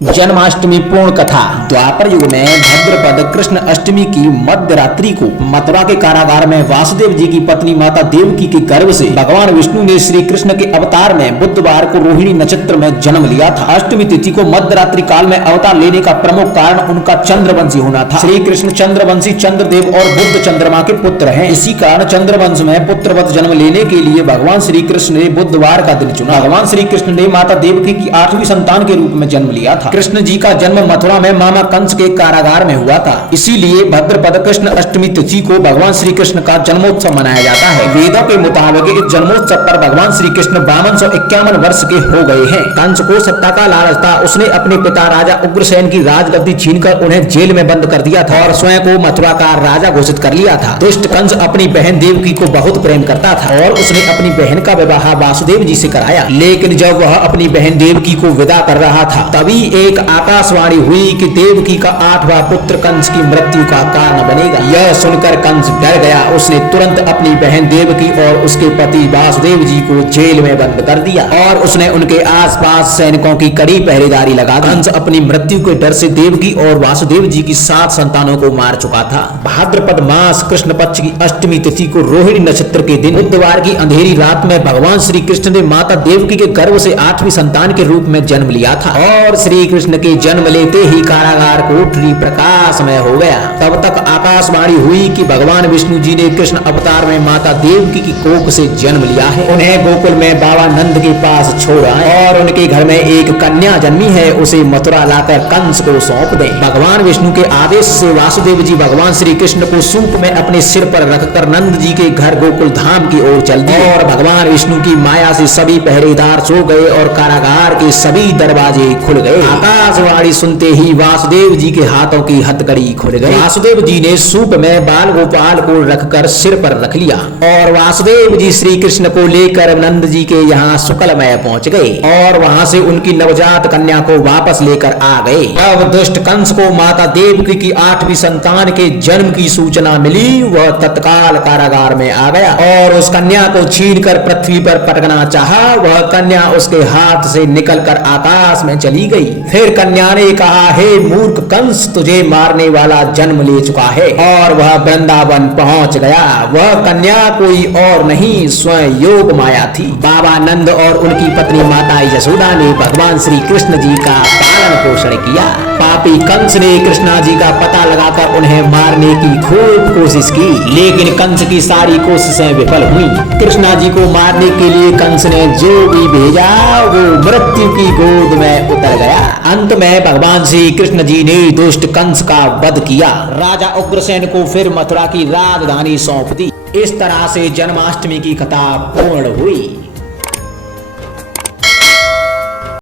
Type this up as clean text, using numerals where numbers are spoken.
जन्माष्टमी पूर्ण कथा। द्वापर युग में भद्रपद कृष्ण अष्टमी की मध्य रात्रि को मथुरा के कारागार में वासुदेव जी की पत्नी माता देवकी के गर्भ से भगवान विष्णु ने श्री कृष्ण के अवतार में बुधवार को रोहिणी नक्षत्र में जन्म लिया था। अष्टमी तिथि को मध्य रात्रि काल में अवतार लेने का प्रमुख कारण उनका चंद्रवंशी होना था। श्री कृष्ण चंद्रवंशी चंद्रदेव और बुद्ध चंद्रमा के पुत्र हैं। इसी कारण चंद्रवंश में पुत्रवत जन्म लेने के लिए भगवान श्री कृष्ण ने बुधवार का दिन चुना। भगवान श्री कृष्ण ने माता देवकी की 8वीं संतान के रूप में जन्म लिया था। कृष्ण जी का जन्म मथुरा में मामा कंस के कारागार में हुआ था। इसीलिए भद्रपद कृष्ण अष्टमी तिथि को भगवान श्री कृष्ण का जन्मोत्सव मनाया जाता है। वेदों के मुताबिक इस जन्मोत्सव पर भगवान श्री कृष्ण 5251 वर्ष के हो गए हैं। कंस को सत्ता का लालच था। उसने अपने पिता राजा उग्रसेन की राजगद्दी छीनकर उन्हें जेल में बंद कर दिया था और स्वयं को मथुरा का राजा घोषित कर लिया था। दुष्ट कंस अपनी बहन देवकी को बहुत प्रेम करता था और उसने अपनी बहन का विवाह वासुदेव जी से कराया। लेकिन जब वह अपनी बहन देवकी को विदा कर रहा था, तभी एक आकाशवाणी हुई कि देवकी का 8वां पुत्र कंस की मृत्यु का कारण बनेगा। यह सुनकर कंस डर गया। उसने तुरंत अपनी बहन देवकी और उसके पति वासुदेव जी को जेल में बंद कर दिया और उसने उनके आसपास सैनिकों की कड़ी पहरेदारी लगा दी। कंस अपनी मृत्यु के डर से देवकी और वासुदेव जी की 7 संतानों को मार चुका था। भाद्रपद मास कृष्ण पक्ष की अष्टमी तिथि को रोहिणी नक्षत्र के दिन बुधवार की अंधेरी रात में भगवान श्री कृष्ण ने माता देवकी के गर्भ से 8वीं संतान के रूप में जन्म लिया था और श्री कृष्ण के जन्म लेते ही कारागार कोठरी प्रकाशमय हो गया। तब तक आकाशवाणी हुई कि भगवान विष्णु जी ने कृष्ण अवतार में माता देवकी की कोख से जन्म लिया है। उन्हें गोकुल में बाबा नंद के पास छोड़ा और उनके घर में एक कन्या जन्मी है, उसे मथुरा लाकर कंस को सौंप दें। भगवान विष्णु के आदेश से वासुदेव जी भगवान श्री कृष्ण को सूप में अपने सिर पर रखकर नंद जी के घर गोकुल धाम की ओर चल दिए और भगवान विष्णु की माया से सभी पहरेदार सो गए और कारागार के सभी दरवाजे खुल गए। आकाशवाणी सुनते ही वासुदेव जी के हाथों की हथकड़ी खुल गई। वासुदेव जी ने सूप में बाल गोपाल को रखकर सिर पर रख लिया और वासुदेव जी श्री कृष्ण को लेकर नंद जी के यहाँ सुकलमय पहुंच गए और वहां से उनकी नवजात कन्या को वापस लेकर आ गए। अब दुष्ट कंस को माता देवकी की 8वीं संतान के जन्म की सूचना मिली। वह तत्काल कारागार में आ गया और उस कन्या को छीनकर पृथ्वी पर पटकना चाहा। वह कन्या उसके हाथ से निकलकर आकाश में चली गई। फिर कन्या ने कहा, हे मूर्ख कंस, तुझे मारने वाला जन्म ले चुका है और वह वृंदावन पहुंच गया। वह कन्या कोई और नहीं, स्वयं योग माया थी। बाबा नंद और उनकी पत्नी माता यशोदा ने भगवान श्री कृष्ण जी का पालन पोषण किया। पापी कंस ने कृष्णा जी का पता लगाकर उन्हें मारने की खूब कोशिश की, लेकिन कंस की सारी कोशिशें विफल हुई। कृष्णा जी को मारने के लिए कंस ने जो भी भेजा वो मृत्यु की गोद में उतर गया। अंत में भगवान श्री कृष्ण जी ने दुष्ट कंस का वध किया। राजा उग्रसेन को फिर मथुरा की राजधानी सौंप दी। इस तरह से जन्माष्टमी की कथा पूर्ण हुई।